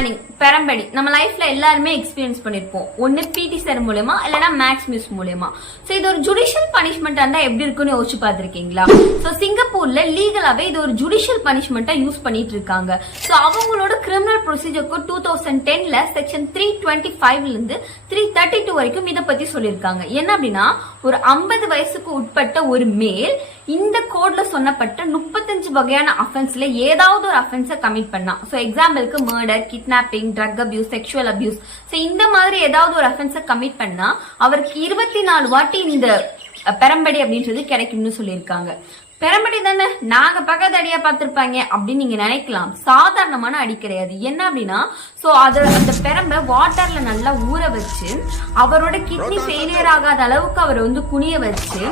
Canning, பெரம்படி நம்ம லைஃப்ல எல்லாருமே எக்ஸ்பீரியன்ஸ் பண்ணிருப்போம். ஒன்னு பிடி சார் மூலமா இல்லனா மேக்ஸ் மிஸ் மூலமா. சோ இது ஒரு ஜுடிஷியல் பனிஷ்மெண்டா இருந்தா எப்படி இருக்குன்னு யோசிச்சு பாத்திருக்கீங்களா? சோ சிங்கப்பூர்ல லீகலாவே இது ஒரு ஜுடிஷியல் பனிஷ்மெண்டா யூஸ் பண்ணிட்டு இருக்காங்க. சோ அவங்களோட கிரிமினல் ப்ரொசீஜருக்கு 2010ல செக்ஷன் 325ல இருந்து 332 வரைக்கும் இத பத்தி சொல்லிருக்காங்க. என்ன அப்படின்னா, ஒரு 50 வயசுக்கு உட்பட்ட ஒரு மேல் இந்த கோட்ல சொன்னப்பட்ட 35 வகையான அஃபென்ஸ்ல ஏதாவது ஒரு அஃபென்ஸ கமிட் பண்ணா, சோ எக்ஸாம்பிளுக்கு murder, kidnapping, drug abuse, sexual abuse, so இந்த மாதிரி ஏதாவது ஒரு அஃபென்ஸ கமிட் பண்ணா அவருக்கு 24 வாட்டி இந்த பெரம்படி அப்படின்றது கிடைக்கும்னு சொல்லியிருக்காங்க. பெரம்படி தானே நாங்க பக்கத்து அடியா பார்த்திருப்பாங்க அப்படின்னு நீங்க நினைக்கலாம். சாதாரணமான அடி கிடையாது. என்ன அப்படின்னா, சோ அந்த பெரம்ப வாட்டர்ல நல்லா ஊற வச்சு அவரோட கிட்னி ஃபெயிலியர் ஆகாத அளவுக்கு அவரை குனிய வச்சு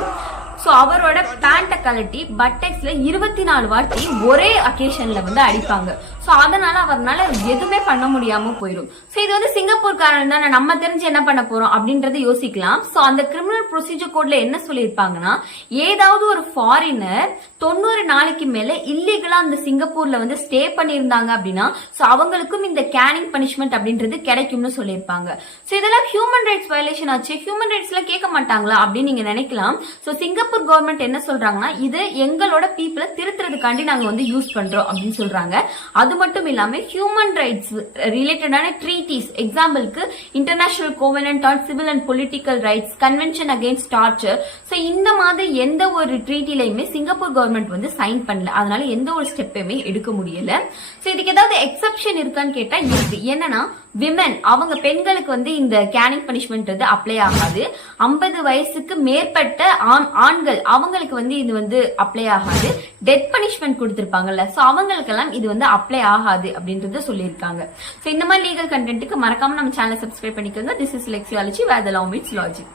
சோ அவரோட பேண்ட கலட்டி பட்டெக்ஸ்ல 24 வாட்டி ஒரே அகேஷன்ல அடிப்பாங்க. சோ அதனால அவர்னால எதுவுமே பண்ண முடியாம போயிடும். சோ இது சிங்கப்பூர்காரன் தானே, நம்ம தெரிஞ்சு என்ன பண்ண போறோம் அப்படின்றத யோசிக்கலாம். சோ அந்த கிரிமினல் ப்ரொசீஜர் கோட்ல என்ன சொல்லியிருப்பாங்கன்னா, ஏதாவது ஒரு ஃபாரினர் 90 நாளைக்கு மேல இல்லீகலா அந்த சிங்கப்பூர்ல ஸ்டே பண்ணியிருந்தாங்க அப்படின்னா சோ அவங்களுக்கும் இந்த கேனிங் பனிஷ்மெண்ட் அப்படின்றது கிடைக்கும்னு சொல்லியிருப்பாங்க. சோ இதெல்லாம் ஹியூமன் ரைட்ஸ் வயலேஷன் ஆச்சு, ஹியூமன் ரைட்ஸ்ல கேட்க மாட்டாங்களா அப்படின்னு நீங்க நினைக்கலாம். சோ சிங்கப்பூர் கவர்மெண்ட் என்ன சொல்றாங்கன்னா, இது எங்களோட பீப்புளை திருத்துறதுக்காண்டி நாங்க யூஸ் பண்றோம் அப்படின்னு சொல்றாங்க. அது மட்டும் இல்லாம ஹியூமன் ரைட்ஸ் ரிலேட்டடான ட்ரீட்டிஸ், எக்ஸாம்பிளுக்கு international covenant on civil and political rights, convention against torture, so இந்த மாதிரி எந்த ஒரு ட்ரீட்டிலையுமே சிங்கப்பூர் கவர்மெண்ட் சைன் பண்ணல. அதனால எந்த ஒரு ஸ்டெப்பையுமே எடுக்க முடியல. சோ இதுக்கு ஏதாவது எக்ஸெப்ஷன் இருக்கான்னு கேட்டா இருக்கு. என்னன்னா, விமன், அவங்க பெண்களுக்கு இந்த கேனிங் பனிஷ்மெண்ட் அப்ளை ஆகாது. 50 வயசுக்கு மேற்பட்ட ஆண்கள் அவங்களுக்கு இது அப்ளை ஆகாது. டெத் பனிஷ்மெண்ட் கொடுத்திருப்பாங்கல்ல, சோ அவங்களுக்கெல்லாம் இது அப்ளை ஆகாது அப்படின்றத சொல்லியிருக்காங்க. சோ இந்த மாதிரி லீகல் கண்டென்ட்டுக்கு மறக்காம நம்ம சேனலை சப்ஸ்கிரைப் பண்ணிக்கோங்க. This is Lexiology, where the law meets logic.